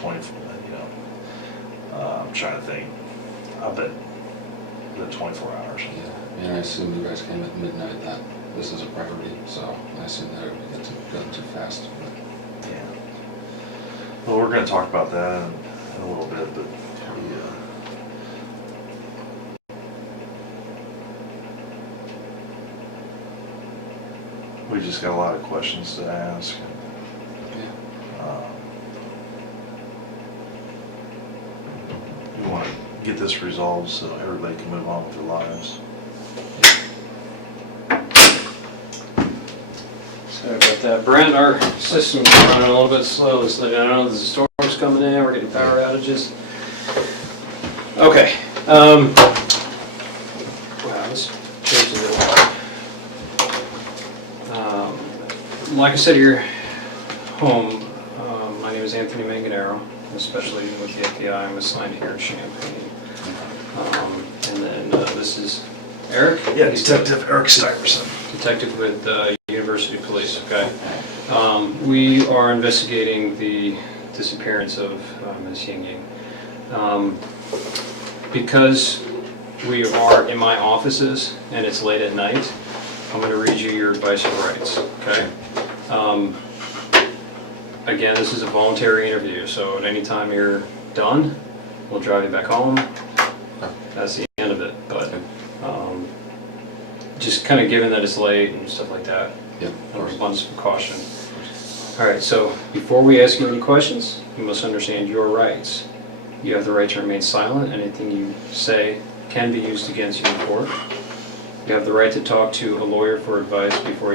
24, you know, I'm trying to think. I bet the 24 hours. Yeah, and I assume you guys came at midnight, that this is a priority, so I assume that it would get done too fast. But. Yeah. Well, we're going to talk about that in a little bit, but we just got a lot of questions to ask. Yeah. We want to get this resolved so everybody can move on with their lives. Sorry about that, Brent. Our system's running a little bit slow. So I don't know if there's storms coming in. We're getting power outages. Okay. Wow, this changes it. Like I said, you're home. My name is Anthony Manganaro. I'm especially with the FBI. I'm assigned here in Champaign. And then this is Eric? Yeah, Detective Eric Stuyvesant. Detective with University Police, okay. We are investigating the disappearance of Ms. Yingying. Because we are in my offices and it's late at night, I'm going to read you your advice of rights, okay? Again, this is a voluntary interview, so at any time you're done, we'll drive you back home. That's the end of it, but just kind of given that it's late and stuff like that, an abundance of caution. All right, so before we ask you any questions, you must understand your rights. You have the right to remain silent. Anything you say can be used against you in court. You have the right to talk to a lawyer for advice before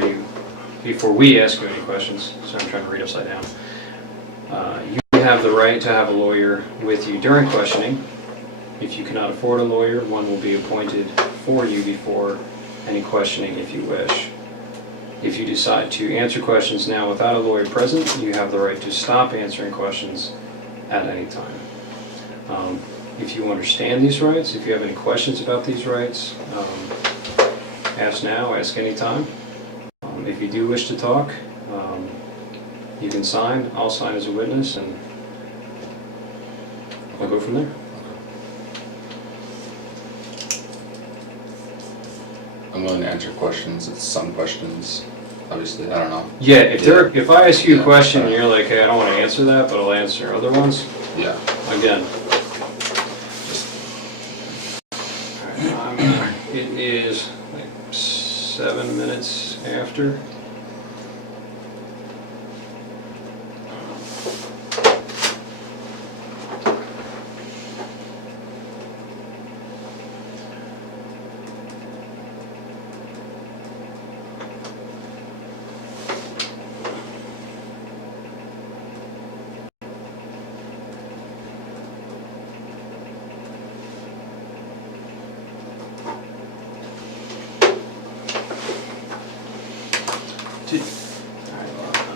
we ask you any questions. So I'm trying to read upside down. You have the right to have a lawyer with you during questioning. If you cannot afford a lawyer, one will be appointed for you before any questioning if you wish. If you decide to answer questions now without a lawyer present, you have the right to stop answering questions at any time. If you understand these rights, if you have any questions about these rights, ask now, ask anytime. If you do wish to talk, you can sign. I'll sign as a witness, and I'll go from there. I'm willing to answer questions. It's some questions, obviously. I don't know. Yeah, if I ask you a question and you're like, hey, I don't want to answer that, but I'll answer other ones. Yeah. Again. It is like 7 minutes after.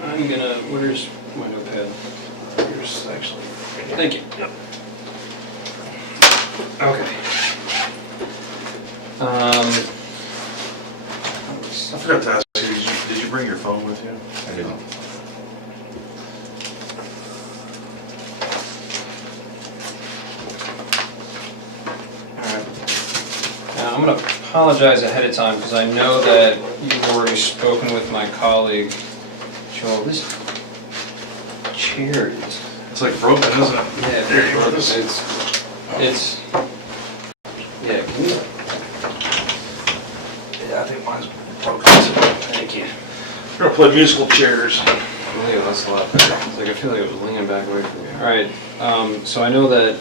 I'm gonna, where's my notepad? Here's actually. Thank you. Yep. Okay. I forgot to ask you, did you bring your phone with you? I didn't. Now, I'm going to apologize ahead of time because I know that you've already spoken with my colleague, Joel. This chair is... It's like broken, isn't it? Yeah, There you go. it's... Yeah, can you... Yeah, I think mine's broken. Thank you. We're gonna play musical chairs. Oh, yeah, that's a lot better. It's like I feel like I was leaning back away from you. All right, so I know that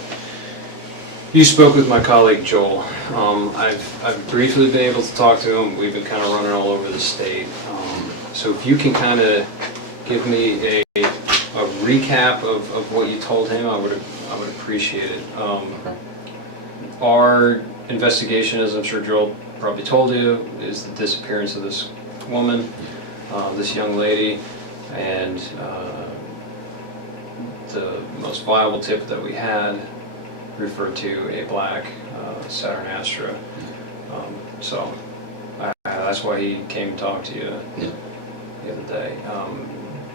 you spoke with my colleague Joel. I've briefly been able to talk to him. We've been kind of running all over the state. So if you can kind of give me a recap of what you told him, I would appreciate it. Okay. Our investigation, as I'm sure Joel probably told you, is the disappearance of this woman, this young lady, and the most viable tip that we had referred to a black Saturn Astra. So that's why he came to talk to you the other day.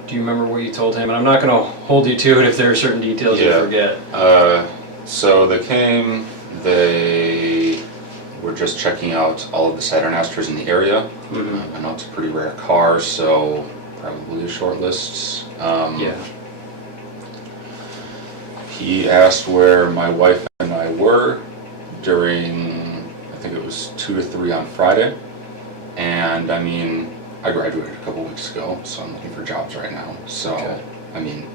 Do you remember what you told him? And I'm not going to hold you to it if there are certain details you forget. So they came, they were just checking out all of the Saturn Astros in the area. I know it's a pretty rare car, so probably a short list. Yeah. He asked where my wife and I were during, I think it was 2 to 3 on Friday. And I mean, I graduated a couple weeks ago, so I'm looking for jobs right now. So, Okay. I mean,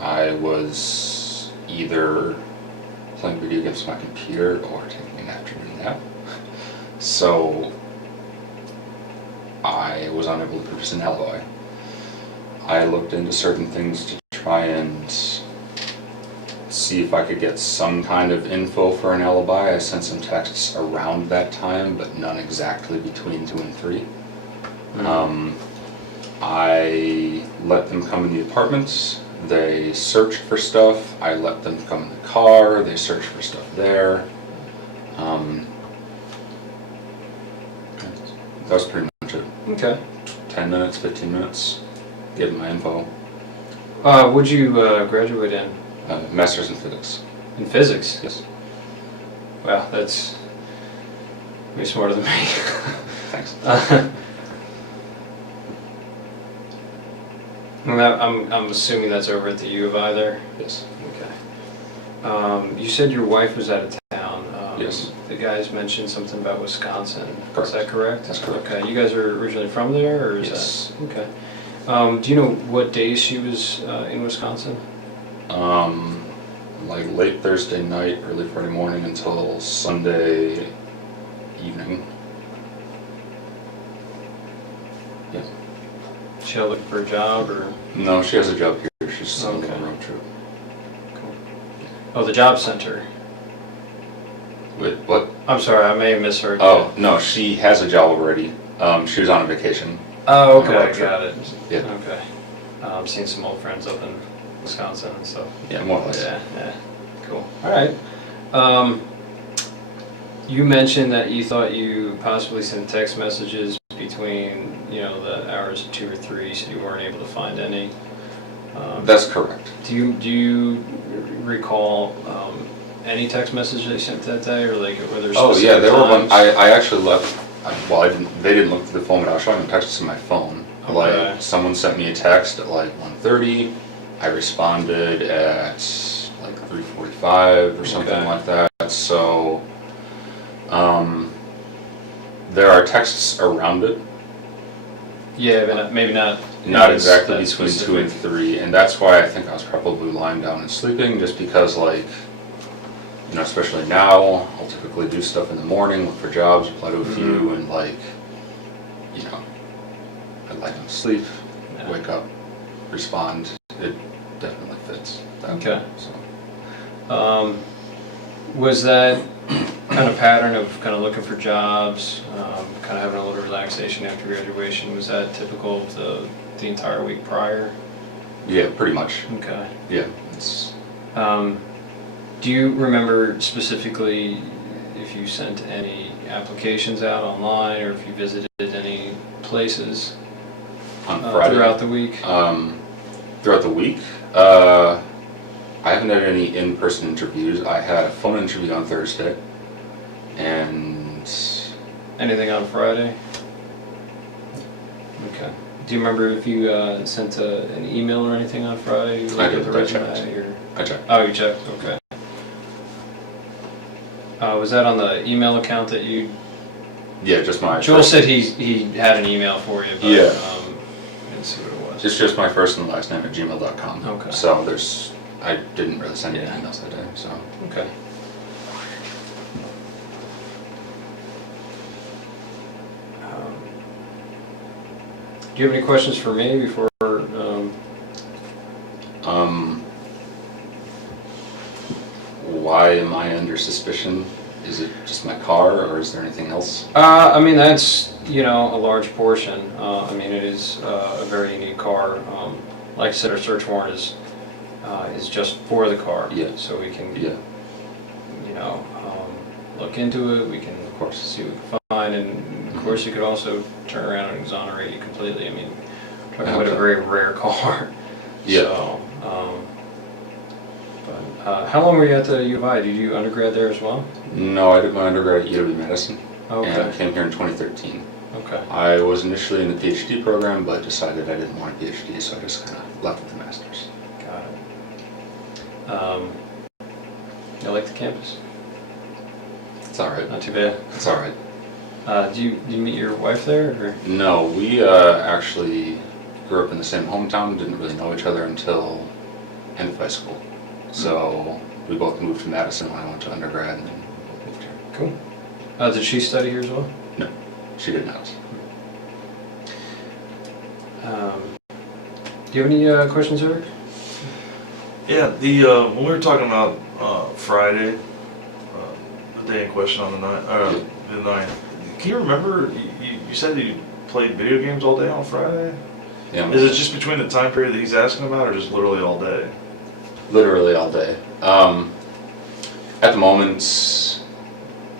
I was either playing video games on my computer or taking an afternoon nap. So, I was unable to produce an alibi. I looked into certain things to try and see if I could get some kind of info for an alibi. I sent some texts around that time, but none exactly between 2 and 3. I let them come in the apartments. They searched for stuff. I let them come in the car. They searched for stuff there. That was pretty much it. Okay. 10 minutes, 15 minutes, gave them my info. What'd you graduate in? Master's in physics. In physics? Yes. Wow, that's way smarter than me. Thanks. I'm assuming that's over at the U of I there? Yes. Okay. You said your wife was out of town. Yes. The guys mentioned something about Wisconsin. Correct. Is that correct? That's correct. Okay. You guys are originally from there, or is Yes. that? Okay. Do you know what days she was in Wisconsin? Like late Thursday night, early Friday morning until Sunday evening. Yeah. She looking for a job, or? No, she has a job here. She's just on a Okay. road trip. Cool. Oh, the job center. Wait, what? I'm sorry, I may have misheard. Oh, no, she has a job already. She was on a vacation. Oh, On a road okay, trip. got it. Yeah. Okay. I'm seeing some old friends up in Wisconsin and stuff. Yeah, more or less. Yeah, cool. All right. You mentioned that you thought you possibly sent text messages between, the hours of 2 or 3, so you weren't able to find any. That's correct. Do you recall any text messages they sent that day, or like were there? Oh yeah, there were one. times? I actually left. Well, I didn't. They didn't look through the phone, but I was showing them texts on my phone. Okay. Like someone sent me a text at like 1:30. I responded at like 3:45 or something Okay. like that. So, there are texts around it. Yeah, but maybe not. Not exactly that between 2 specific. and 3, and that's why I think I was probably lying down and sleeping, just because like, especially now, I'll typically do stuff in the morning, look for jobs, apply to a few, and like, I lie down to sleep, Yeah. wake up, respond. It definitely fits. That Okay. way, so. Was that kind of pattern of kind of looking for jobs, kind of having a little relaxation after graduation, was that typical of the entire week prior? Yeah, pretty much. Okay. Yeah, it's. Do you remember specifically if you sent any applications out online, or if you visited any places On Friday. throughout the week? Throughout the week, I haven't had any in-person interviews. I had a phone interview on Thursday, and Anything on Friday? Okay. Do you remember if you sent an email or anything on Friday? I did. with a I checked. resume, or? I checked. Oh, you checked, okay. Was that on the email account that you? Yeah, just my. Joel first- said he had an email for you, but Yeah. I didn't see what it was. It's just my first and last name at gmail.com. Okay. So I didn't really send any Yeah. emails that day, so. Okay. Do you have any questions for me before? Why am I under suspicion? Is it just my car, or is there anything else? I mean, that's, a large portion. I mean, it is a very unique car. Like I said, our search warrant is just for the car. Yeah. So we can, Yeah, look into it, we can, of course. see what we can find, and of course, you could also turn around and exonerate you completely. I mean, Talking about a very rare car. Yeah. So, how long were you at the U of I? Did you do undergrad there as well? No, I did my undergrad at UW-Madison, Okay. and I came here in 2013. Okay. I was initially in the PhD program, but decided I didn't want a PhD, so I just kind of left with the master's. Got it. I like the campus. It's all right. Not too bad. It's all right. Do you meet your wife there? Or? No, we actually grew up in the same hometown. Didn't really know each other until end of high school. So we both moved to Madison when I went to undergrad, and then moved here. Cool. Did she study here as well? No, she did not. Do you have any questions, Eric? Yeah, when we were talking about Friday, the day in question on the ninth, can you remember, you said you played video games all day on Friday? Yeah. Is it just between the time period that he's asking about, or just literally all day? Literally all day. At the moment,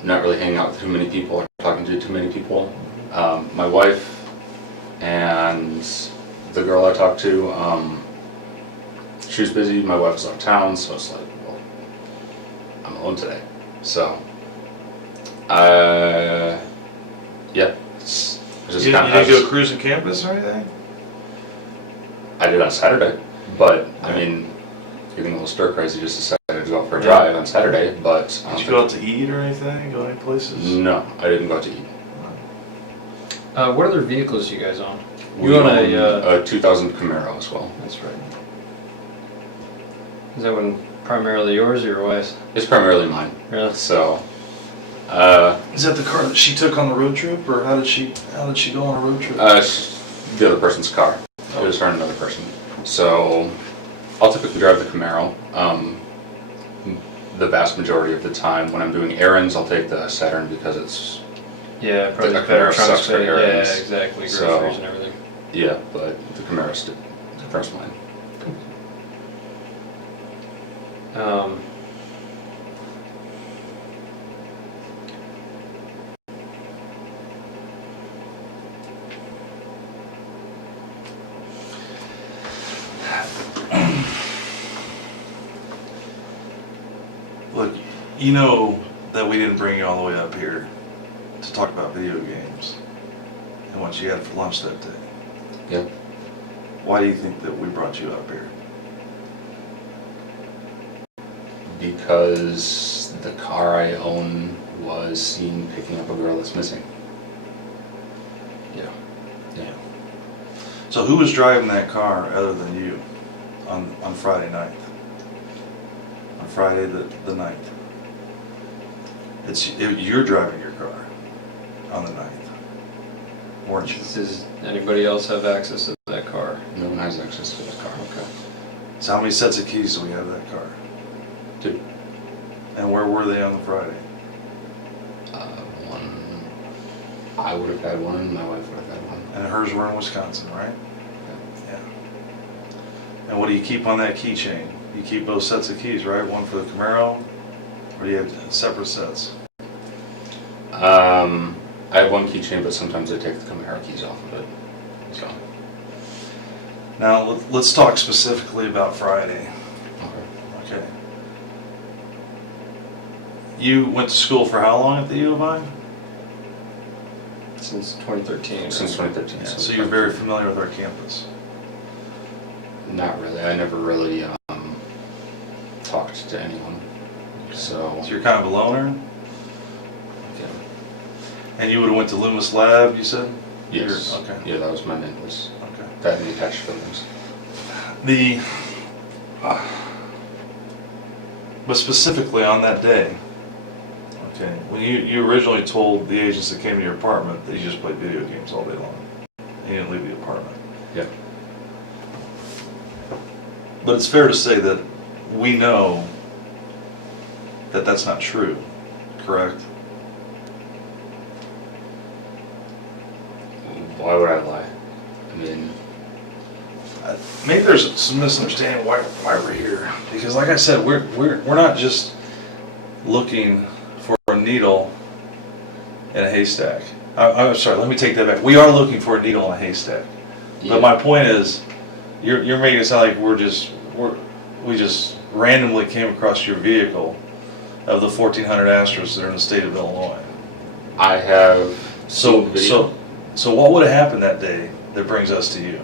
not really hanging out with too many people or talking to too many people. My wife and the girl I talked to, she was busy, my wife was out of town, so it's like, well, I'm alone today. So, yeah. It's just You kinda- didn't go cruising campus or anything? I did on Saturday, but I Okay. mean, getting a little stir crazy, just decided to go for a drive on Saturday, but I don't Did you think- go out to eat or anything? Go any places? No, I didn't go out to eat. What other vehicles do you guys own? We You own own a 2000 Camaro as well. That's right. Is that one primarily yours or your wife's? It's primarily mine, Really? so Is that the car that she took on the road trip, or how did she go on a road trip? the other person's car. It was her and another person. So I'll typically drive the Camaro. The vast majority of the time when I'm doing errands, I'll take the Saturn because it's, Yeah, probably The better Camaro trunk sucks for space. Yeah, errands. exactly. So- Groceries and everything. yeah, but the Camaro's mine. Look, you know that we didn't bring you all the way up here to talk about video games and what you had for lunch that day. Yeah. Why do you think that we brought you up here? Because the car I own was seen picking up a girl that's missing. Yeah. Yeah. So who was driving that car other than you on Friday night? On Friday the 9th. You're driving your car on the 9th, weren't you? Does anybody else have access to that car? No one has access to the car. Okay. So how many sets of keys do we have to that car? 2. And where were they on the Friday? One, I would have had one, my wife would have had one. And hers were in Wisconsin, right? Yeah. And what do you keep on that keychain? You keep both sets of keys, right? One for the Camaro, or do you have separate sets? I have one keychain, but sometimes I take the Camaro keys off of it. So, Now, let's talk specifically about Friday. okay. Okay. You went to school for how long at the U of I? Since 2013. Since 2013. Yeah, since so you're very familiar with our campus. Not really. I never really talked to anyone. So, So you're kind of a loner? okay. And you would have went to Loomis Lab, you said? Yes. Okay. Yeah, that was my main place. Okay. That and the attached buildings. But specifically on that day, okay, when you originally told the agents that came to your apartment that you just played video games all day long, and you didn't leave the apartment. Yeah. But it's fair to say that we know that that's not true, correct? Why would I lie? I mean, Maybe there's some misunderstanding why we're here, because like I said, we're not just looking for a needle in a haystack. I'm sorry, let me take that back. We are looking for a needle in a haystack. Yeah. But my point is, you're making it sound like we just randomly came across your vehicle of the 1,400 Astros that are in the state of Illinois. I have So, seen video. so what would have happened that day that brings us to you?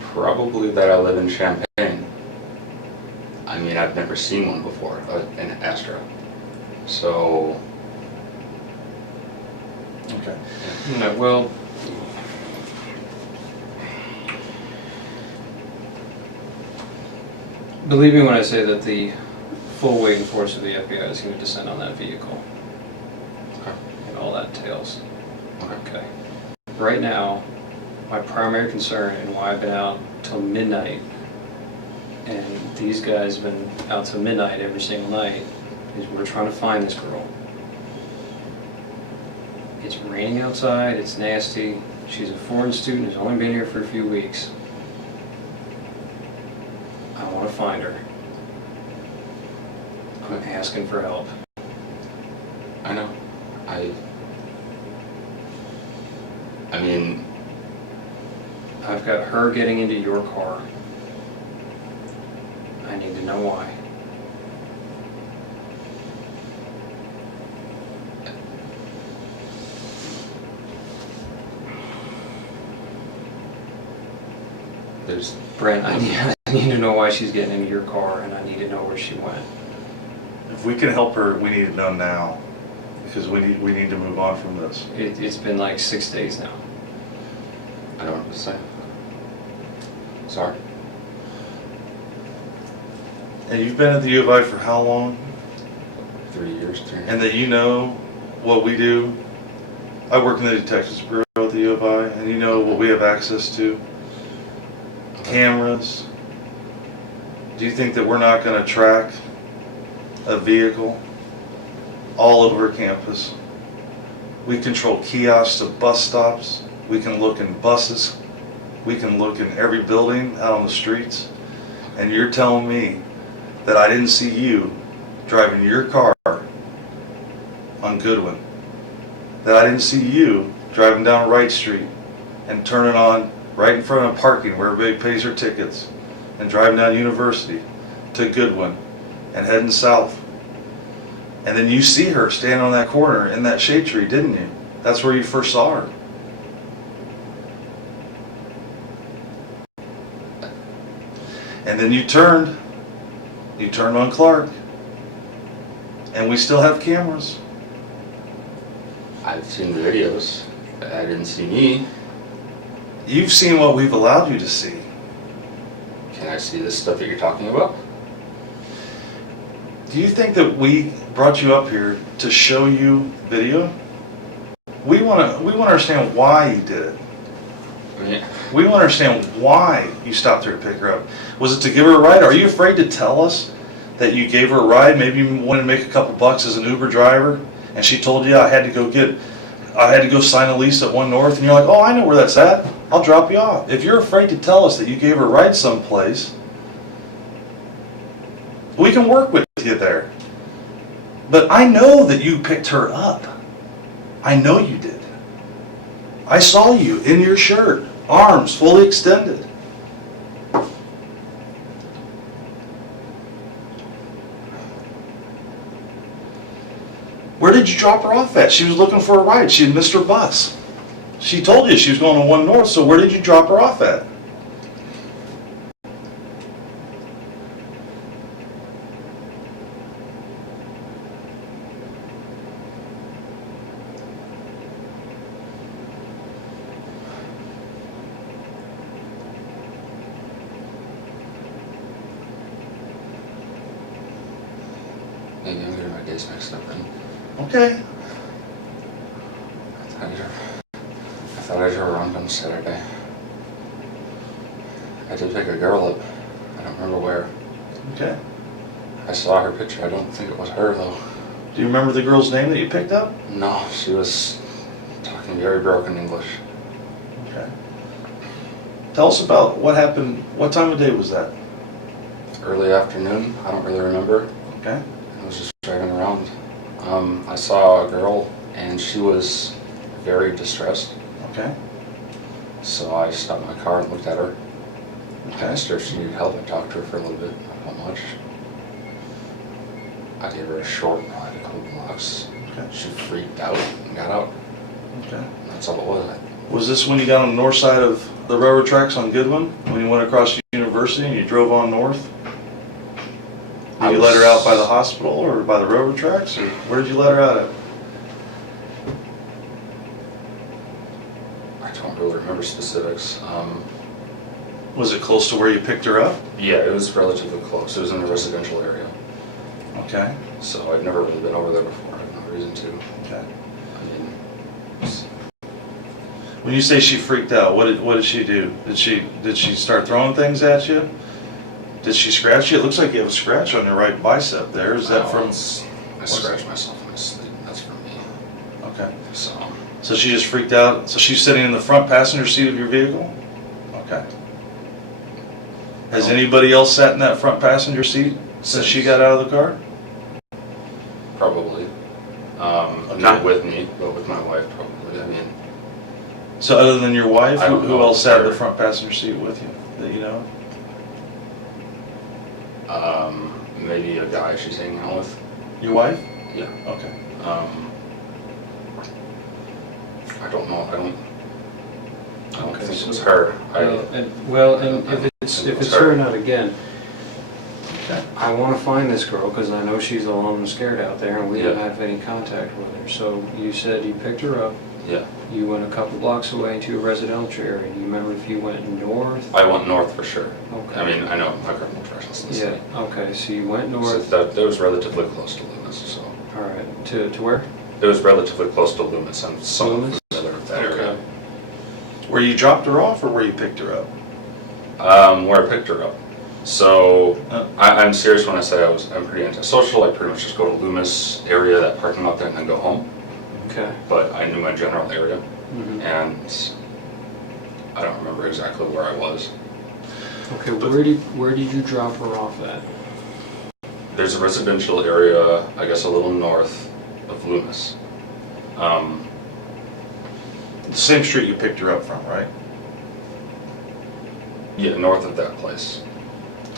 Probably that I live in Champaign. I mean, I've never seen one before, an Astro. So, Okay. No, well, believe me when I say that the full weight and force of the FBI is going to descend on that vehicle. Okay. And all that entails. okay. Okay. Right now, my primary concern and why I've been out till midnight, and these guys have been out till midnight every single night, is we're trying to find this girl. It's raining outside, it's nasty. She's a foreign student who's only been here for a few weeks. I want to find her. I'm asking for help. I know. I mean, I've got her getting into your car. I need to know why. there's Brent, I need to know why she's getting into your car, and I need to know where she went. If we can help her, we need to know now, because we need to move on from this. It's been like 6 days now. I don't know what to say. Sorry. And you've been at the U of I for how long? 3 years, 3 And that you know what we do. I work in the Detectives Bureau at the U of I, and you know what we have access to. Cameras. Do you think that we're not going to track a vehicle all over campus? We control kiosks of bus stops. We can look in buses. We can look in every building out on the streets. And you're telling me that I didn't see you driving your car on Goodwin? That I didn't see you driving down Wright Street and turning on right in front of parking where everybody pays their tickets and driving down University to Goodwin and heading south? And then you see her standing on that corner in that shade tree, didn't you? That's where you first saw her. And then you turned on Clark, and we still have cameras. I've seen the videos. I didn't see me. You've seen what we've allowed you to see. Can I see this stuff that you're talking about? Do you think that we brought you up here to show you video? We want to understand why you did it. Yeah. We want to understand why you stopped her to pick her up. Was it to give her a ride? Are you afraid to tell us that you gave her a ride? Maybe you wanted to make a couple bucks as an Uber driver, and she told you I had to go sign a lease at One North, and you're like, oh, I know where that's at. I'll drop you off. If you're afraid to tell us that you gave her a ride someplace, we can work with you there. But I know that you picked her up. I know you did. I saw you in your shirt, arms fully extended. Where did you drop her off at? She was looking for a ride. She had missed her bus. She told you she was going to One North, so where did you drop her off at? Maybe I'm getting my days mixed up then. Okay. I thought I drove around on Saturday. I did pick a girl up. I don't remember where. Okay. I saw her picture. I don't think it was her though. Do you remember the girl's name that you picked up? No, she was talking very broken English. Okay. Tell us about what happened. What time of day was that? Early afternoon. I don't really remember. Okay. I was just driving around. I saw a girl and she was very distressed. Okay. So I stopped my car and looked at her. I Okay. asked her if she needed help. I talked to her for a little bit, not much. I gave her a short ride, a couple blocks. Okay. She freaked out and got out. Okay. That's all it was. Was this when you got on the north side of the railroad tracks on Goodwin? When you went across University and you drove on north? Did you let her out by the hospital or by the railroad tracks? Or where did you let her out at? I don't really remember specifics. Was it close to where you picked her up? Yeah, it was relatively close. It was in a residential area. Okay. So I'd never really been over there before. I had no reason to. Okay. I mean, When you say she freaked out, what did she do? Did she start throwing things at you? Did she scratch you? It looks like you have a scratch on your right bicep there. Is that from? I scratched myself in my sleep. That's from me. Okay. So she just freaked out. So she's sitting in the front passenger seat of your vehicle? Okay. Has anybody else sat in that front passenger seat since she got out of the car? probably. Okay. Not with me, but with my wife probably. I mean, So other than your wife, I don't who know. else sat in the front passenger seat with you that you know? maybe a guy she's hanging out with. Your wife? Yeah. Okay. I don't know. I don't Okay, think it so- was her. And if it's her, not again, Okay. I want to find this girl because I know she's alone and scared out there, and we don't Yeah. have any contact with her. So you said you picked her up. Yeah. You went a couple blocks away into a residential area. Do you remember if you went north? I went north for sure. Okay. I mean, I know my criminal directions. Yeah. Okay. So you went So north. that was relatively close to Loomis. So All right. To where? it was relatively close to Loomis. I'm somewhat Loomis? familiar with that area. Okay. Where you dropped her off or where you picked her up? Where I picked her up. So Oh. I'm serious when I say I'm pretty antisocial. I pretty much just go to Loomis area, that parking lot there, and then go home. Okay. But I knew my general area, Mhm. and I don't remember exactly where I was. Okay. Where did you drop her off at? There's a residential area, I guess a little north of Loomis. The same street you picked her up from, right? Yeah, north of that place.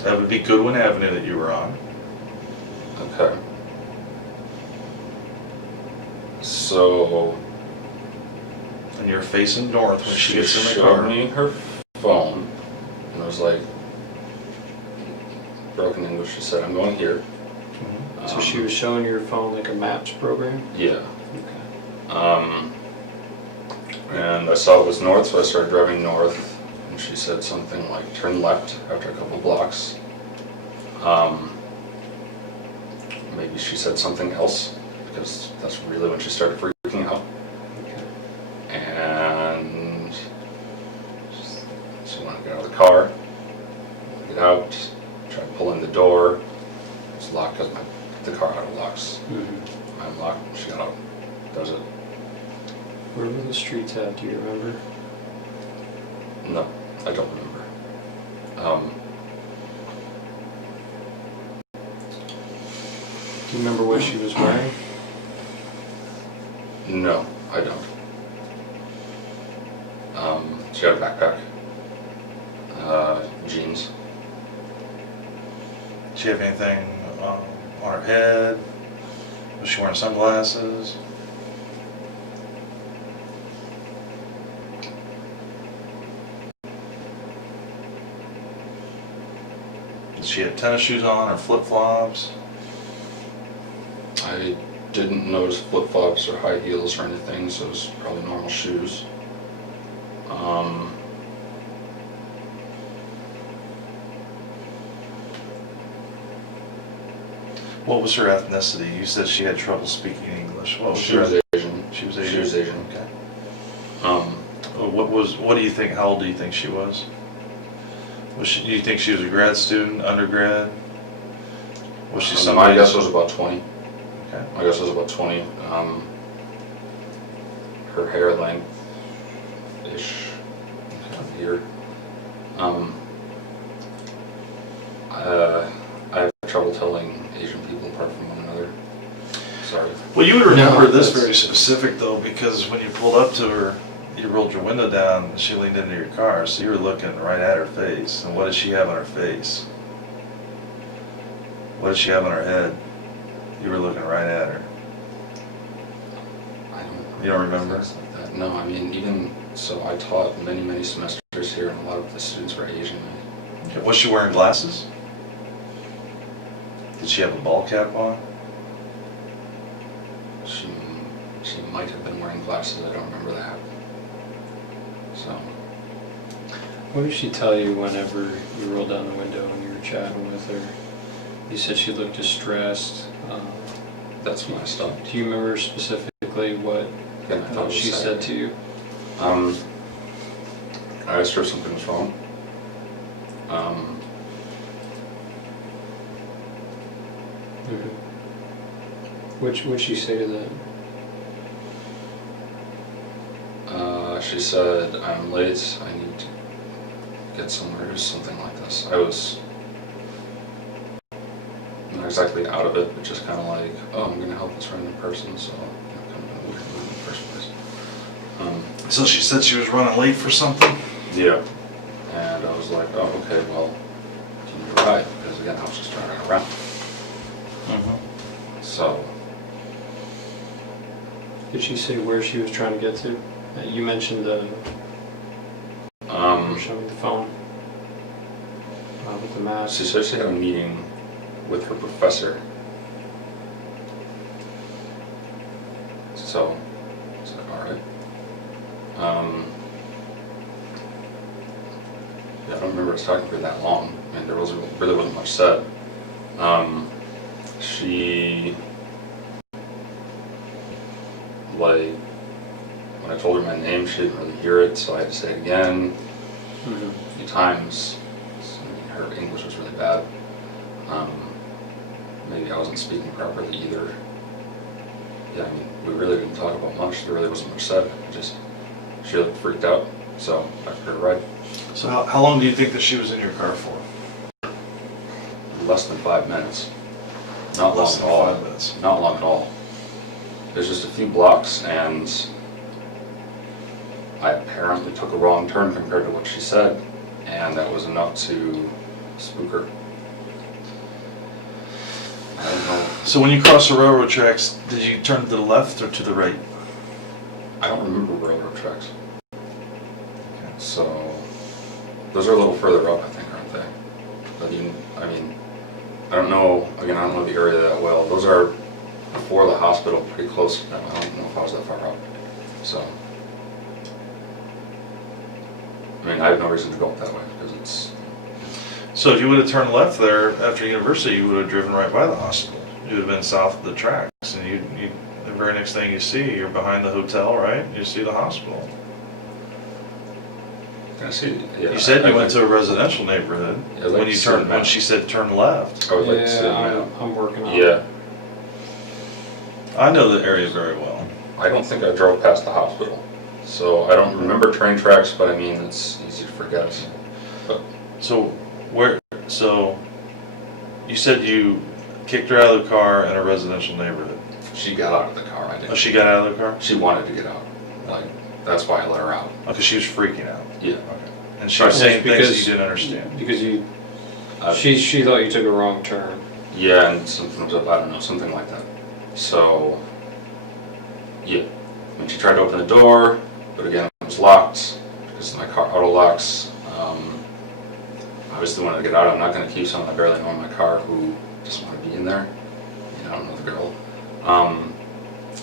That would be Goodwin Avenue that you were on. Okay. So And you're facing north when she gets in the showed car. me her phone, and I was like, broken English. She said, "I'm going here." Mhm. So she was showing your phone like a maps program? Yeah. Okay. And I saw it was north, so I started driving north. And she said something like, "Turn left after a couple blocks." Maybe she said something else, because that's really when she started freaking out. Okay. And she wanted to get out of the car, get out, tried pulling the door. It was locked because the car had locks. Mhm. I unlocked, she got out. That was it. Where were the streets at? Do you remember? No, I don't remember. Do you remember what she was wearing? No, I don't. She had a backpack, jeans. Did she have anything on her head? Was she wearing sunglasses? Did she have tennis shoes on or flip-flops? I didn't notice flip-flops or high heels or anything, so it was probably normal shoes. What was her ethnicity? You said she had trouble speaking English. What was She her was eth- Asian. She was Asian. She was Asian. Okay. Um, What do you think? How old do you think she was? Do you think she was a grad student, undergrad? Was she my somebody? guess was about 20. Okay. My guess was about 20. Her hair length-ish, kind of here. I have trouble telling Asian people apart from one another. Sorry. Well, you would remember No, this that's- very specific though, because when you pulled up to her, you rolled your window down and she leaned into your car, so you were looking right at her face. And what did she have on her face? What did she have on her head? You were looking right at her. I don't. You don't remember? Things like that. No, I mean, even so, I taught many semesters here, and a lot of the students were Asian. Okay. Was she wearing glasses? Did she have a ball cap on? She might have been wearing glasses. I don't remember that. So. What did she tell you whenever you rolled down the window and you were chatting with her? You said she looked distressed. That's when I stopped. Do you remember specifically what Again, I thought it was she said to you? I asked her if something was wrong. What'd she say to that? She said, "I'm late. I need to get somewhere," or something like this. I was not exactly out of it, but just kind of like, "Oh, I'm going to help this random person," so kind of weird in the first place. So she said she was running late for something? Yeah. And I was like, "Oh, okay, well, can you ride?" Because again, I was just driving around. So. Did she say where she was trying to get to? You mentioned you were showing the phone with the map. She said she had a meeting with her professor. So, I was like, alright. Yeah, I don't remember us talking for that long. I mean, there really wasn't much said. She, like, when I told her my name, she didn't really hear it, so I had to say it again a few times. So, her English was really bad. Maybe I wasn't speaking properly either. Yeah, I mean, we really didn't talk about much. There really wasn't much said. She looked freaked out, so I took her a ride. So how long do you think that she was in your car for? Less than 5 minutes. Not long Less at than all. 5 minutes. Not long at all. There's just a few blocks, and I apparently took a wrong turn compared to what she said, and that was enough to spook her. I don't know. So when you crossed the railroad tracks, did you turn to the left or to the right? I don't remember railroad tracks. So those are a little further up, I think, aren't they? I mean, I don't know. Again, I don't know the area that well. Those are before the hospital, pretty close to them. I don't know if I was that far up. So, I mean, I have no reason to go up that way because it's. So if you would have turned left there after university, you would have driven right by the hospital. You would have been south of the tracks, and the very next thing you see, you're behind the hotel, right? You see the hospital. I see. Yeah, You said you went to a residential neighborhood Yeah, I'd like when to you see turned the when map. she said turn left. I would like to see the Yeah, map. I'm working on Yeah, it. I know the area very well. I don't think I drove past the hospital, so I don't remember train tracks. But I mean, it's easy to forget. But So So you said you kicked her out of the car in a residential neighborhood. she got out of the car. I Oh, didn't. she got out of the car? She wanted to get out. Like that's why I let her out. Oh, because she was freaking out. Yeah. Okay. And she was saying things that you didn't understand. Because you, Uh, she thought you took a wrong turn. Yeah, and something was up. I don't know, something like that. So yeah, when she tried to open the door, but again it was locked because my car auto locks. Obviously wanted to get out. I'm not going to keep someone I barely know in my car who just want to be in there. You know, I don't know the girl.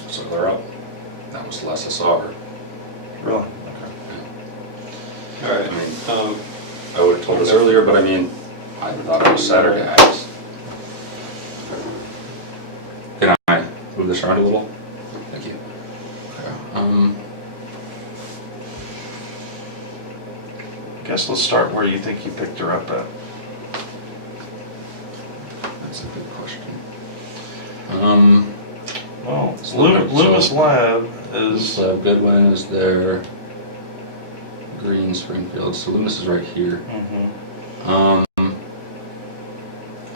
So I let her up. That was the last I saw her. Really? Okay. All right. I mean, I would have told us earlier, but I mean, I thought it was Saturday. Can I move this around a little? Thank you. Okay. I guess let's start where you think you picked her up at. That's a good question. Well, So- Loomis Lab is. So Goodwin is there. Green, Springfield. So Loomis is right here. Mhm.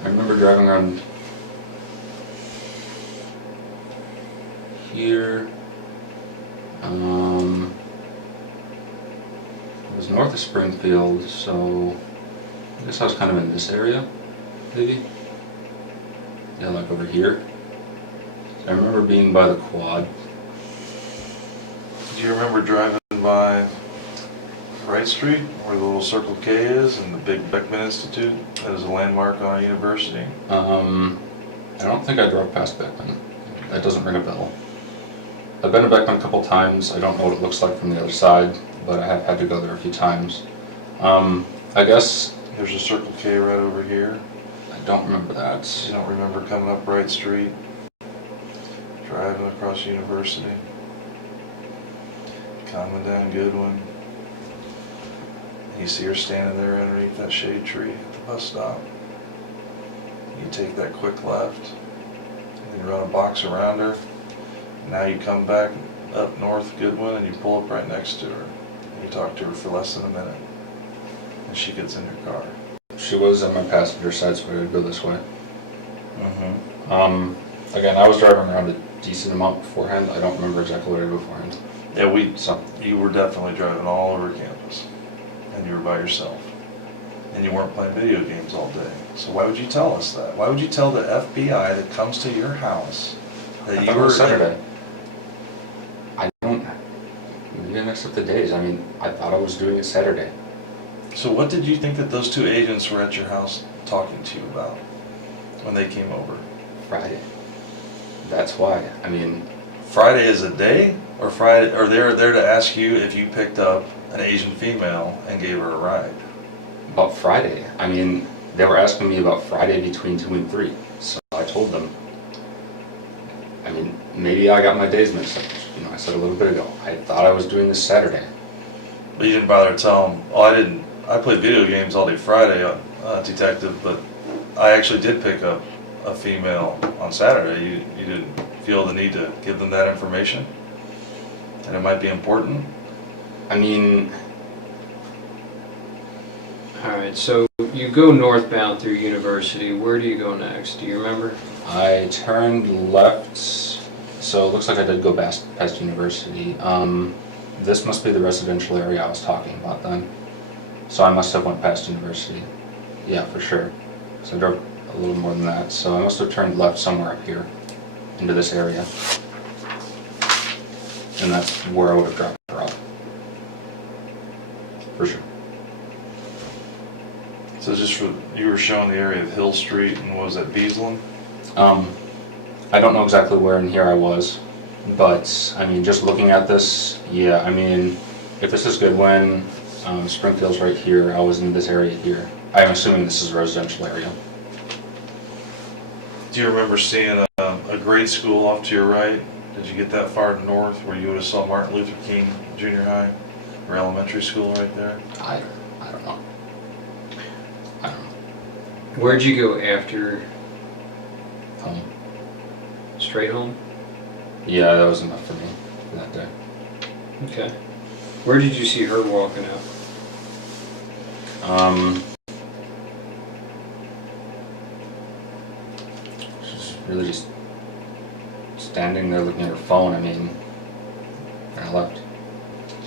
I remember driving around here. north of Springfield, so I guess I was kind of in this area, maybe. Yeah, like over here. I remember being by the quad. Do you remember driving by Wright Street, where the little Circle K is, and the big Beckman Institute? That is a landmark on a university. I don't think I drove past Beckman. That doesn't ring a bell. I've been to Beckman a couple times. I don't know what it looks like from the other side, but I have had to go there a few times. I guess There's a Circle K right over here. I don't remember that. You don't remember coming up Wright Street, driving across University, coming down Goodwin. You see her standing there underneath that shade tree at the bus stop. You take that quick left, and you run a box around her. Now you come back up North Goodwin and you pull up right next to her. And you talk to her for less than a minute. And she gets in her car. She was on my passenger side, so I would go this way. Mm-hmm. Again, I was driving around a decent amount beforehand. I don't remember exactly where I did beforehand. Yeah, you were definitely driving all over campus. And you were by yourself. And you weren't playing video games all day. So why would you tell us that? Why would you tell the FBI that comes to your house that I you thought it were was Saturday. I don't. We didn't mix up the days. I mean, I thought I was doing it Saturday. So what did you think that those two agents were at your house talking to you about when they came over? Friday. That's why. I mean, Friday is a day? Or Friday, or they're there to ask you if you picked up an Asian female and gave her a ride? about Friday. I mean, they were asking me about Friday between 2 and 3. So I told them. I mean, maybe I got my days mixed up. You know, I said a little bit ago. I thought I was doing this Saturday. But you didn't bother to tell them, oh, I didn't. I played video games all day Friday, detective, but I actually did pick up a female on Saturday. You didn't feel the need to give them that information? And it might be important? I mean, Alright, so you go northbound through University. Where do you go next? Do you remember? I turned left, so it looks like I did go past University. This must be the residential area I was talking about then. So I must have went past University. Yeah, for sure. So I drove a little more than that. So I must have turned left somewhere up here into this area. And that's where I would have dropped her off. For sure. So just for, you were showing the area of Hill Street and was that Beaslin? I don't know exactly where in here I was, but I mean, just looking at this, yeah, I mean, if this is Goodwin, Springfield's right here, I was in this area here. I'm assuming this is a residential area. Do you remember seeing a grade school off to your right? Did you get that far north where you would have saw Martin Luther King Junior High or elementary school right there? I don't know. I don't know. Where'd you go after? Home. Straight home? Yeah, that was enough for me for that day. Okay. Where did you see her walking out? She's really just standing there looking at her phone. I mean, and I left.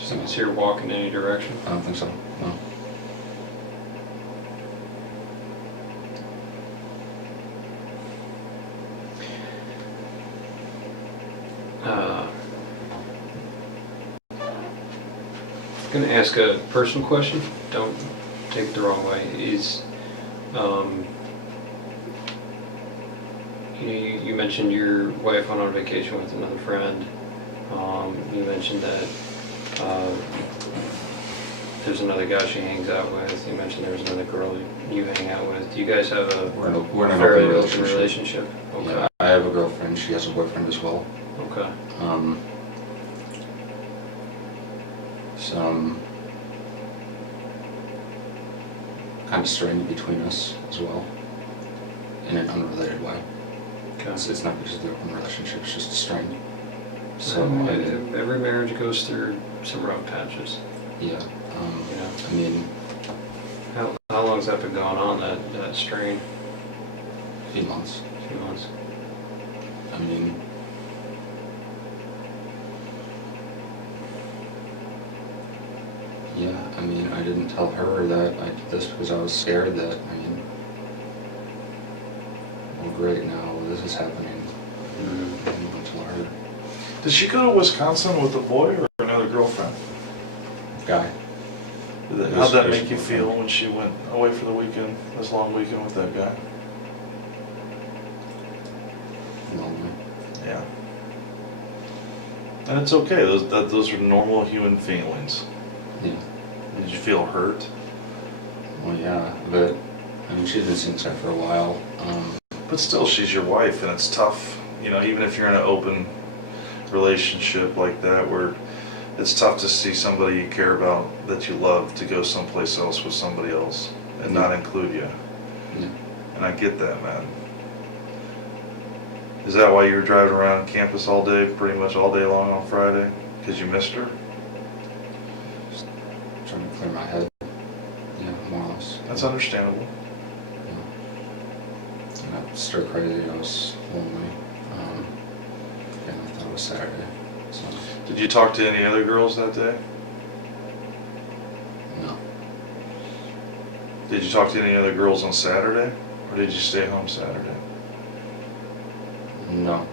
Did you see her walk in any direction? I don't think so. No. I'm going to ask a personal question. Don't take it the wrong way. You mentioned your wife went on vacation with another friend. You mentioned that there's another guy she hangs out with. You mentioned there's another girl you hang out with. Do you guys have a We're in an fairly open open relationship? Okay. Yeah, I have a girlfriend. She has a boyfriend as well. Okay. Some kind of strain between us as well, in an unrelated way. Okay. It's not because of the open relationship, it's just a strain. So, Every marriage goes through some rough patches. yeah, Yeah. I mean, How long's that been going on, that strain? a few months. A few months. I mean, Yeah, I mean, I didn't tell her that I did this because I was scared that, I mean, well, great, now this is happening. I didn't tell her. Did she go to Wisconsin with a boy or another girlfriend? Guy. How'd that make you feel when she went away for the weekend, this long weekend with that guy? Lonely. Yeah. And it's okay, those are normal human feelings. Yeah. Did you feel hurt? Well, yeah, but, I mean, she's been seeing this guy for a while. But still, she's your wife, and it's tough, you know, even if you're in an open relationship like that, where it's tough to see somebody you care about, that you love, to go someplace else with somebody else and not include you. Yeah. And I get that, man. Is that why you were driving around campus all day, pretty much all day long on Friday? Because you missed her? Just trying to clear my head. Yeah, more or less. That's understandable. Yeah. I was stir crazy, I was lonely. And I thought it was Saturday, so. Did you talk to any other girls that day? No. Did you talk to any other girls on Saturday? Or did you stay home Saturday? No.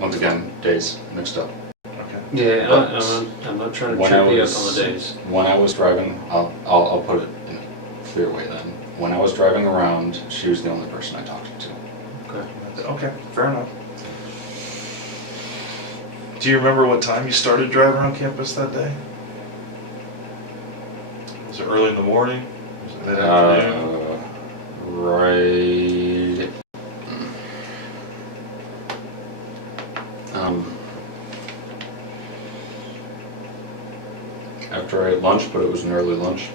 Once again, days mixed up. Okay. Yeah, But I'm not trying to when trip I you up was- on the days. When I was driving, I'll put it in a clear way then. When I was driving around, she was the only person I talked to. Okay. Okay, fair enough. Do you remember what time you started driving around campus that day? Was it early in the morning? Was it mid-afternoon? Right. After I ate lunch, but it was an early lunch.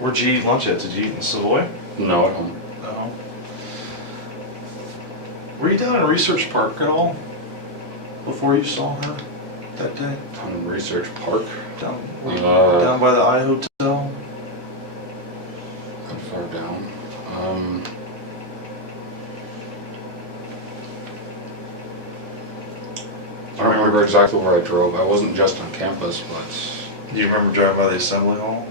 Where'd you eat lunch at? Did you eat in Savoy? No, at home. No. Were you down in Research Park at all before you saw her that day? On Research Park. Down by the I Hotel? How far down? I don't remember exactly where I drove. I wasn't just on campus, but Do you remember driving by the Assembly Hall?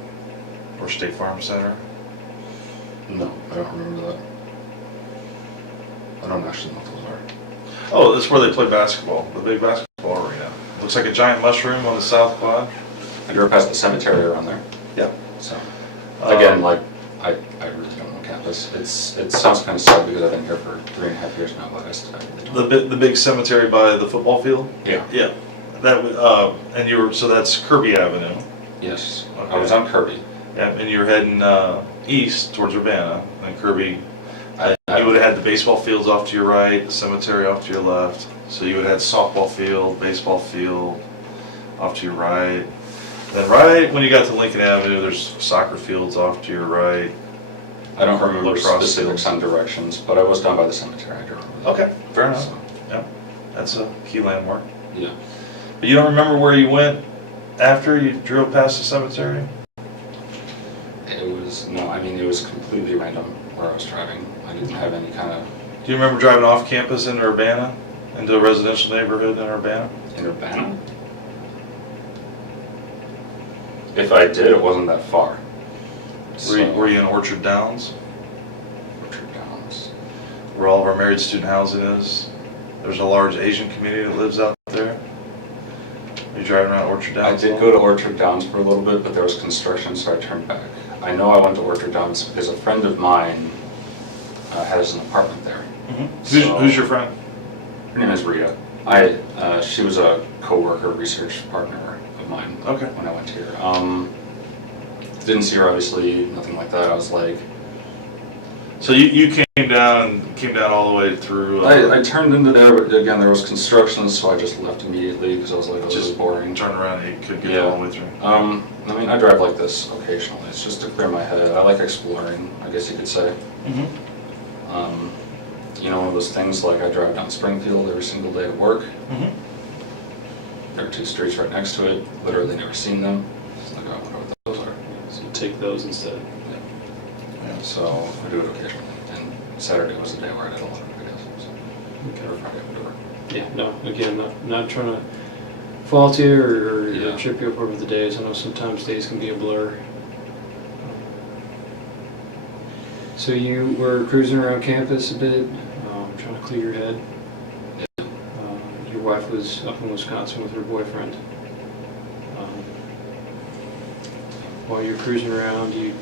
Or State Farm Center? no, I don't remember that. I don't actually know what those are. Oh, that's where they play basketball, the big basketball arena. Looks like a giant mushroom on the south quad. I drove past the cemetery around there. Yeah. So, again, like, I really don't know campus. It sounds kind of sad because I've been here for 3.5 years now, but I really don't. The big cemetery by the football field? Yeah. Yeah. That and you were, so that's Kirby Avenue. Yes. Okay. I was on Kirby. Yeah, and you're heading east towards Urbana, and Kirby. I You would have had the baseball fields off to your right, the cemetery off to your left. So you would have had softball field, baseball field off to your right. Then right when you got to Lincoln Avenue, there's soccer fields off to your right. I don't remember Lacrosse specifics on directions, but I was down by the cemetery. I do remember that. Okay, fair enough. So, Yeah, that's a key landmark. yeah. But you don't remember where you went after you drove past the cemetery? It was completely random where I was driving. I didn't have any kind of... Do you remember driving off campus into Urbana, into a residential neighborhood in Urbana? In Urbana? If I did, it wasn't that far. Were you in Orchard Downs, Orchard Downs. where all of our married student housing is? There's a large Asian community that lives out there. Are you driving around Orchard I Downs? did go to Orchard Downs for a little bit, but there was construction, so I turned back. I know I went to Orchard Downs because a friend of mine has an apartment there. Mm-hmm. Who's your friend? Her name is Rita. She was a co-worker, research partner of mine. Okay. When I went here. Didn't see her obviously, nothing like that. I was like, So you came down all the way through. I turned into there, but again there was construction, so I just left immediately because I was like, oh, this is just boring. turn around and you could get Yeah. all the way through. I drive like this occasionally. It's just to clear my head. I like exploring, I guess you could say. Mm-hmm. One of those things like I drive down Springfield every single day to work. Mm-hmm. There are 2 streets right next to it. Literally never seen them. Just like, I wonder what those are. So you take those instead. Yeah. So I do it occasionally. And Saturday was the day where I did a lot of it, I guess. So, Okay. or Friday, whatever. Yeah, no, again, not trying to fault you or Yeah. trip you up over the days. I know sometimes days can be a blur. So you were cruising around campus a bit, trying to clear your head. Yeah. Your wife was up in Wisconsin with her boyfriend. While you were cruising around, you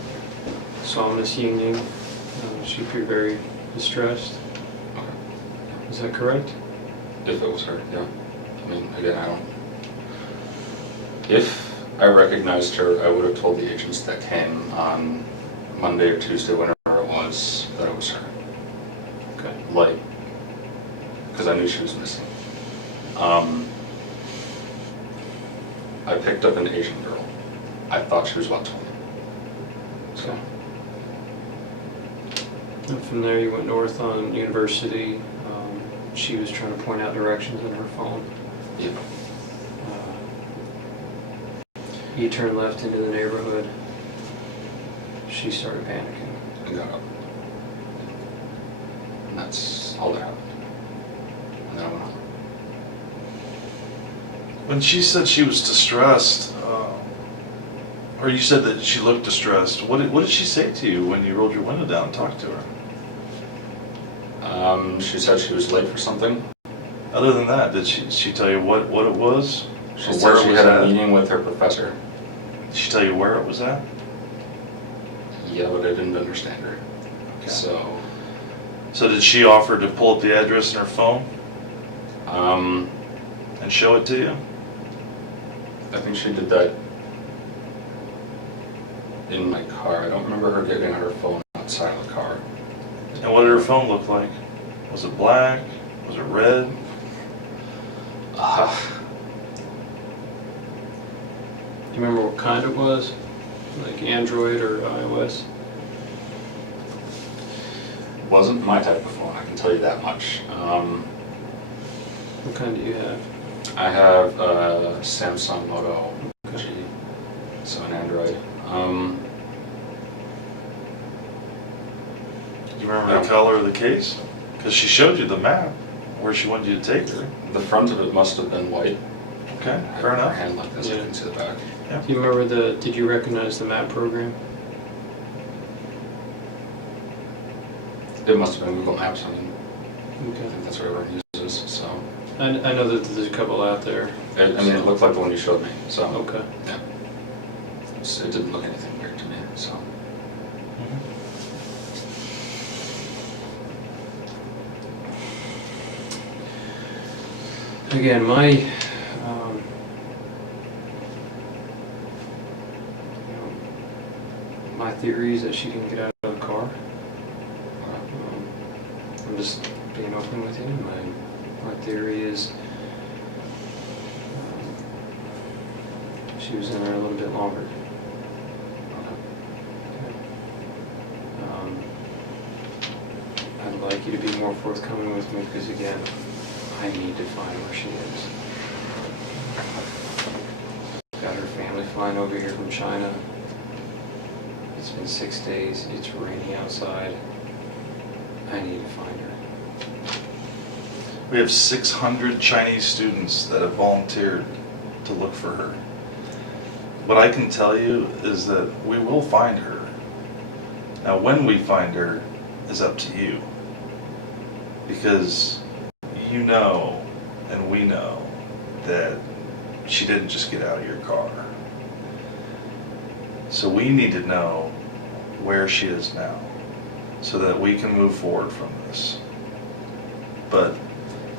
saw Miss Yingying. She appeared very distressed. Okay. Is that correct? If it was her, yeah. I mean, again, I don't. If I recognized her, I would have told the agents that came on Monday or Tuesday, whenever it was, that it was her. Okay. Like, because I knew she was missing. I picked up an Asian girl. I thought she was about 20. Okay. And from there you went north on University. She was trying to point out directions on her phone. Yeah. You turned left into the neighborhood. She started panicking. And got up. And that's all that happened. And then I went home. When she said she was distressed, or you said that she looked distressed, what did she say to you when you rolled your window down and talked to her? She said she was late for something. Other than that, did she tell you what it was? She Or said where it she was had at? a meeting with her professor. Did she tell you where it was at? Yeah, but I didn't understand her. Okay. So, did she offer to pull up the address in her phone um, and show it to you? I think she did that in my car. I don't remember her getting her phone outside of the car. And what did her phone look like? Was it black? Was it red? Do you remember what kind it was? Like Android or iOS? Wasn't my type of phone, I can tell you that much. What kind do you have? I have a Samsung Moto Okay. G, so an Android. Do you remember the color of the case? Because she showed you the map where she wanted you to take her. The front of it must have been white. Okay, I had fair my enough. hand like this, I Yeah. can see the back. Do you remember did you recognize the map program? It must have been Google Maps, I mean, I Okay. think that's what everyone uses, so. I know that there's a couple out there. I mean, it looked like the one you showed me, so. Okay. Yeah. It didn't look anything weird to me, so. Again, my my theory is that she didn't get out of the car. I'm just being open with you. My theory is she was in there a little bit longer. I'd like you to be more forthcoming with me because again, I need to find where she is. Got her family flying over here from China. It's been 6 days. It's raining outside. I need to find her. We have 600 Chinese students that have volunteered to look for her. What I can tell you is that we will find her. Now, when we find her is up to you. Because you know, and we know, that she didn't just get out of your car. So we need to know where she is now, so that we can move forward from this. But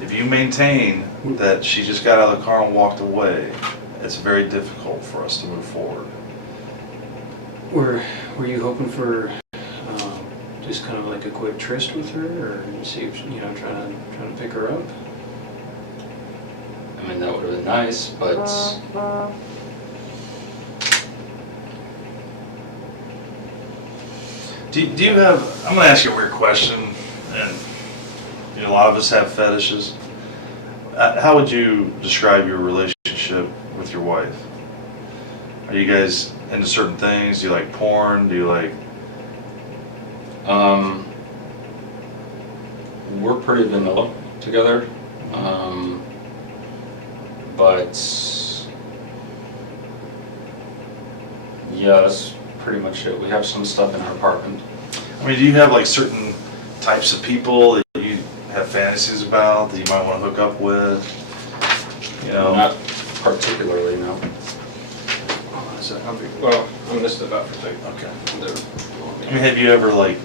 if you maintain that she just got out of the car and walked away, it's very difficult for us to move forward. Were you hoping for just kind of like a quick tryst with her, or see if trying to pick her up? I mean, that would have been nice, but Do you have, I'm going to ask you a weird question, and a lot of us have fetishes. How would you describe your relationship with your wife? Are you guys into certain things? Do you like porn? Do you like... we're pretty vanilla together. But Yeah, that's pretty much it. We have some stuff in our apartment. I mean, do you have like certain types of people that you have fantasies about that you might want to hook up with? You know? Not particularly, no. Well, I'm gonna step out for a second. Okay. There. I mean, have you ever like,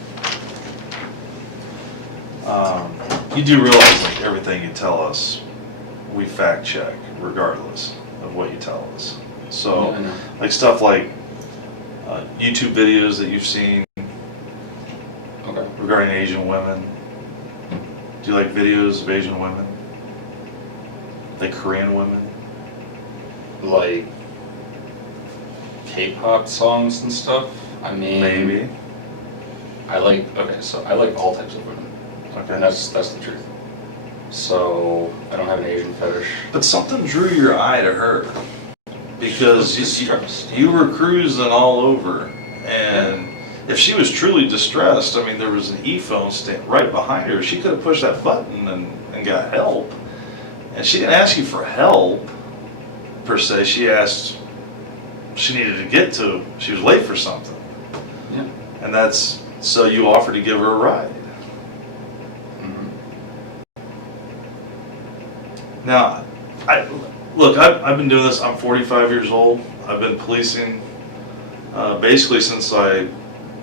you do realize like everything you tell us, we fact check regardless of what you tell us. So, Yeah, I know. like stuff like YouTube videos that you've seen Okay. regarding Asian women. Do you like videos of Asian women? Like Korean women? Like K-pop songs and stuff? I mean, Maybe. I like all types of women. Okay. And that's the truth. So I don't have an Asian fetish. But something drew your eye to her because She was distressed. you were cruising all over, and if she was truly distressed, I mean, there was an e-phone stand right behind her. She could have pushed that button and got help. And she didn't ask you for help per se. She asked. She needed to get to. She was late for something, Yeah. and that's so you offered to give her a ride. Mm-hmm. Now, I've been doing this. I'm 45 years old. I've been policing basically since I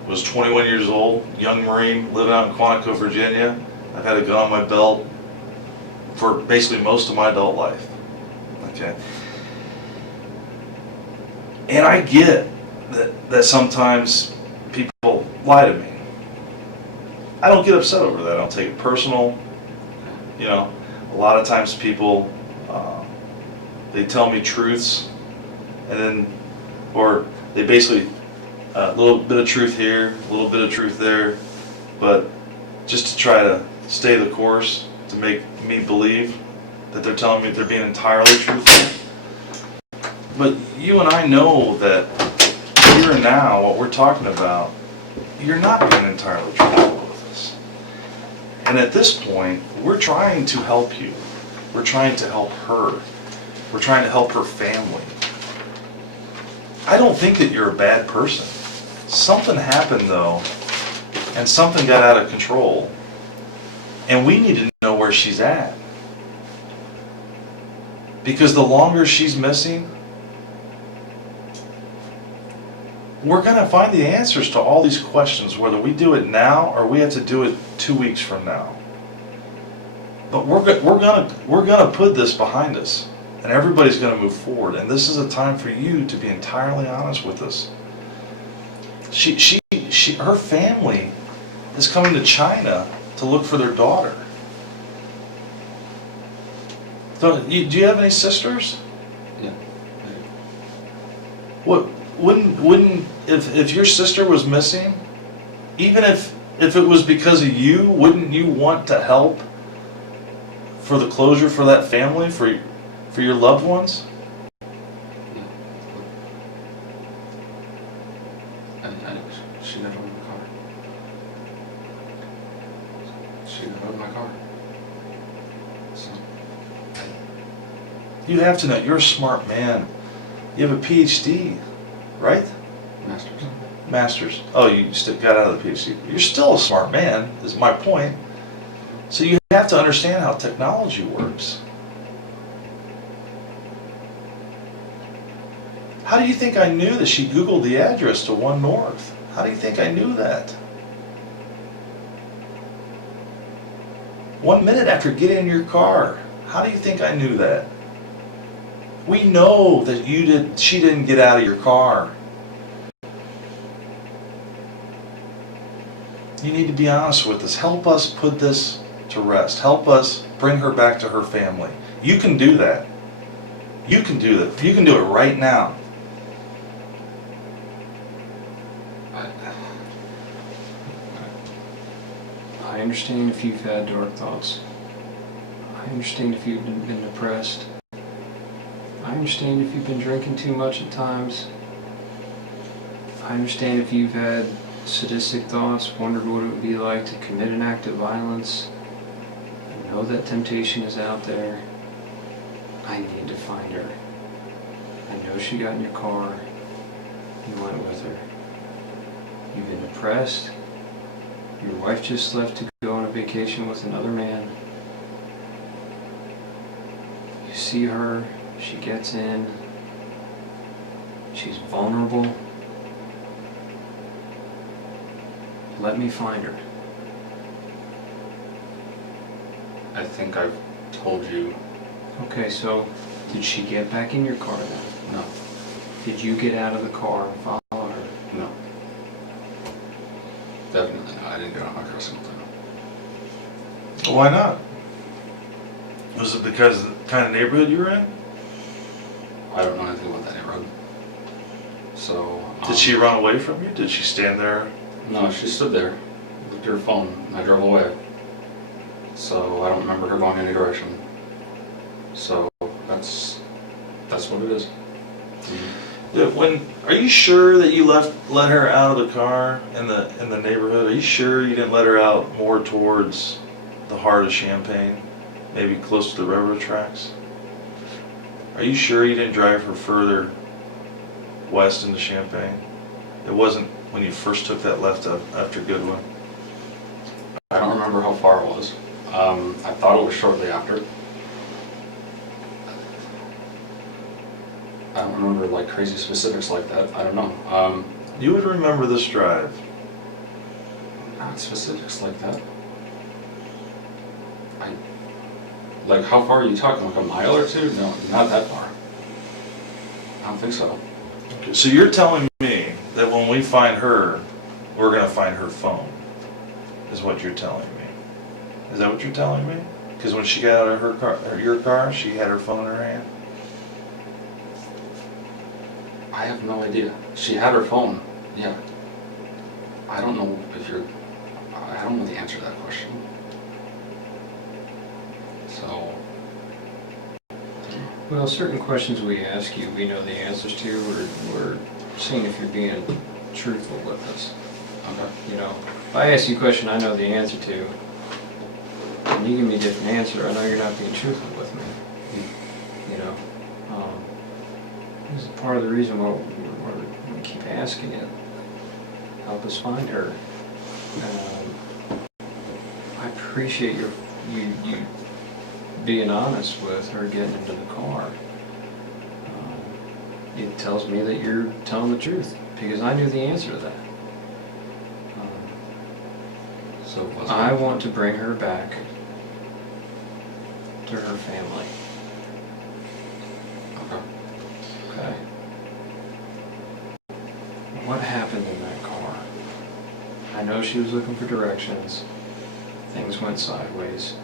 was 21 years old. Young Marine, living out in Quantico, Virginia. I've had a gun on my belt for basically most of my adult life. Okay. And I get that sometimes people lie to me. I don't get upset over that. I don't take it personal. You know, a lot of times people, they tell me truths, and then, or they basically, a little bit of truth here, a little bit of truth there, but just to try to stay the course, to make me believe that they're telling me they're being entirely truthful. But you and I know that here and now, what we're talking about, you're not being entirely truthful with us. And at this point, we're trying to help you. We're trying to help her. We're trying to help her family. I don't think that you're a bad person. Something happened though, and something got out of control. And we need to know where she's at. Because the longer she's missing, we're going to find the answers to all these questions, whether we do it now or we have to do it 2 weeks from now. But we're gonna put this behind us, and everybody's going to move forward. And this is a time for you to be entirely honest with us. Her family is coming to China to look for their daughter. Do you have any sisters? Yeah. What wouldn't if your sister was missing, even if it was because of you, wouldn't you want to help for the closure for that family, for your loved ones? She got out of my car. She got out of my car. So, You have to know, you're a smart man. You have a PhD, right? Masters. Masters. Oh, you got out of the PhD. You're still a smart man, is my point. So you have to understand how technology works. How do you think I knew that she Googled the address to 1 North? How do you think I knew that? 1 minute after getting in your car. How do you think I knew that? We know that she didn't get out of your car. You need to be honest with us. Help us put this to rest. Help us bring her back to her family. You can do that. You can do that. You can do it right now. I understand if you've had dark thoughts. I understand if you've been depressed. I understand if you've been drinking too much at times. I understand if you've had sadistic thoughts, wondered what it would be like to commit an act of violence. I know that temptation is out there. I need to find her. I know she got in your car. You went with her. You've been depressed. Your wife just left to go on a vacation with another man. You see her, she gets in. She's vulnerable. Let me find her. I think I've told you. Okay, so did she get back in your car then? No. Did you get out of the car and follow her? No. Definitely not. I didn't get on my car single time. Why not? Was it because of the kind of neighborhood you were in? I don't know anything about that neighborhood. So. Did she run away from you? Did she stand there? No, she stood there, looked at her phone, and I drove away. So I don't remember her going any direction. So that's what it is. Yeah, are you sure that you let her out of the car in the neighborhood? Are you sure you didn't let her out more towards the heart of Champaign, maybe close to the railroad tracks? Are you sure you didn't drive her further west into Champaign? It wasn't when you first took that left up after Goodwin. I don't remember how far it was. I thought it was shortly after. I don't remember like crazy specifics like that. I don't know. You would remember this drive. Not specifics like that. Like how far are you talking? Like a mile or two? No, not that far. I don't think so. Okay, so you're telling me that when we find her, we're gonna find her phone, is what you're telling me. Is that what you're telling me? Because when she got out of her car, or your car, she had her phone in her hand? I have no idea. She had her phone. Yeah. I don't know if you're. I don't know the answer to that question. So. Well, certain questions we ask you, we know the answers to. We're seeing if you're being truthful with us. Okay. You know, if I ask you a question I know the answer to, and you give me a different answer, I know you're not being truthful with me. You know, this is part of the reason why we keep asking it. Help us find her. I appreciate you being honest with her getting into the car. It tells me that you're telling the truth because I knew the answer to that. So was I want to bring her back to her family. Okay. Okay. What happened in that car? I know she was looking for directions. Things went sideways.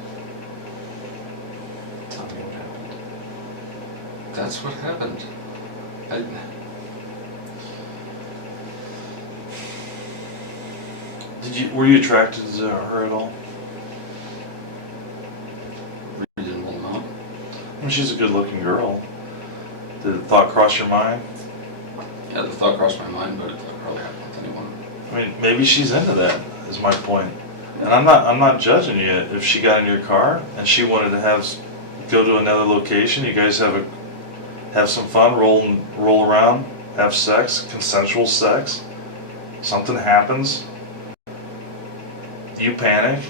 Tell me what happened. That's what happened. Were you attracted to her at all? Reasonable amount. I mean, she's a good-looking girl. Did the thought cross your mind? Yeah, the thought crossed my mind, but it doesn't really happen with anyone. I mean, maybe she's into that, is my point. And I'm not judging you if she got in your car and she wanted to go to another location. You guys have some fun, roll around, have sex, consensual sex. Something happens. You panic.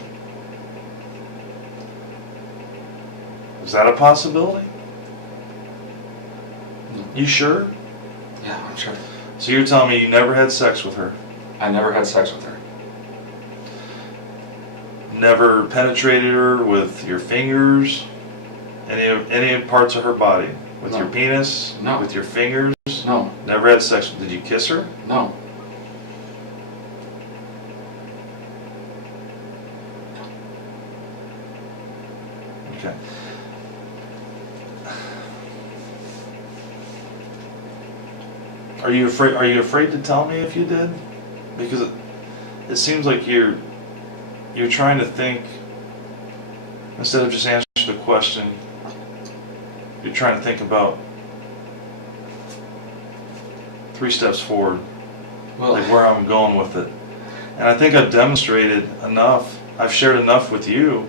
Is that a possibility? You sure? Yeah, I'm sure. So you're telling me you never had sex with her? I never had sex with her. Never penetrated her with your fingers? Any parts of her body? With your penis? No. With your fingers? No. Never had sex. Did you kiss her? No. Okay. Are you afraid to tell me if you did? Because it seems like you're trying to think instead of just answering the question. You're trying to think about 3 steps forward, Well, like where I'm going with it. And I think I've demonstrated enough. I've shared enough with you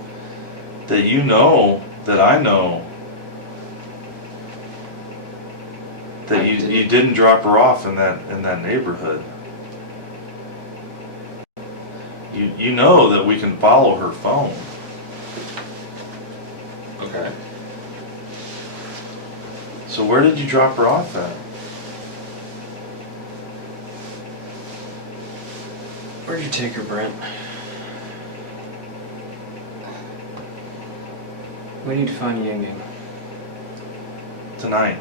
that you know that I know that I you did. didn't drop her off in that neighborhood. You know that we can follow her phone. Okay. So where did you drop her off at? Where'd you take her, Brent? We need to find Yingying. Tonight.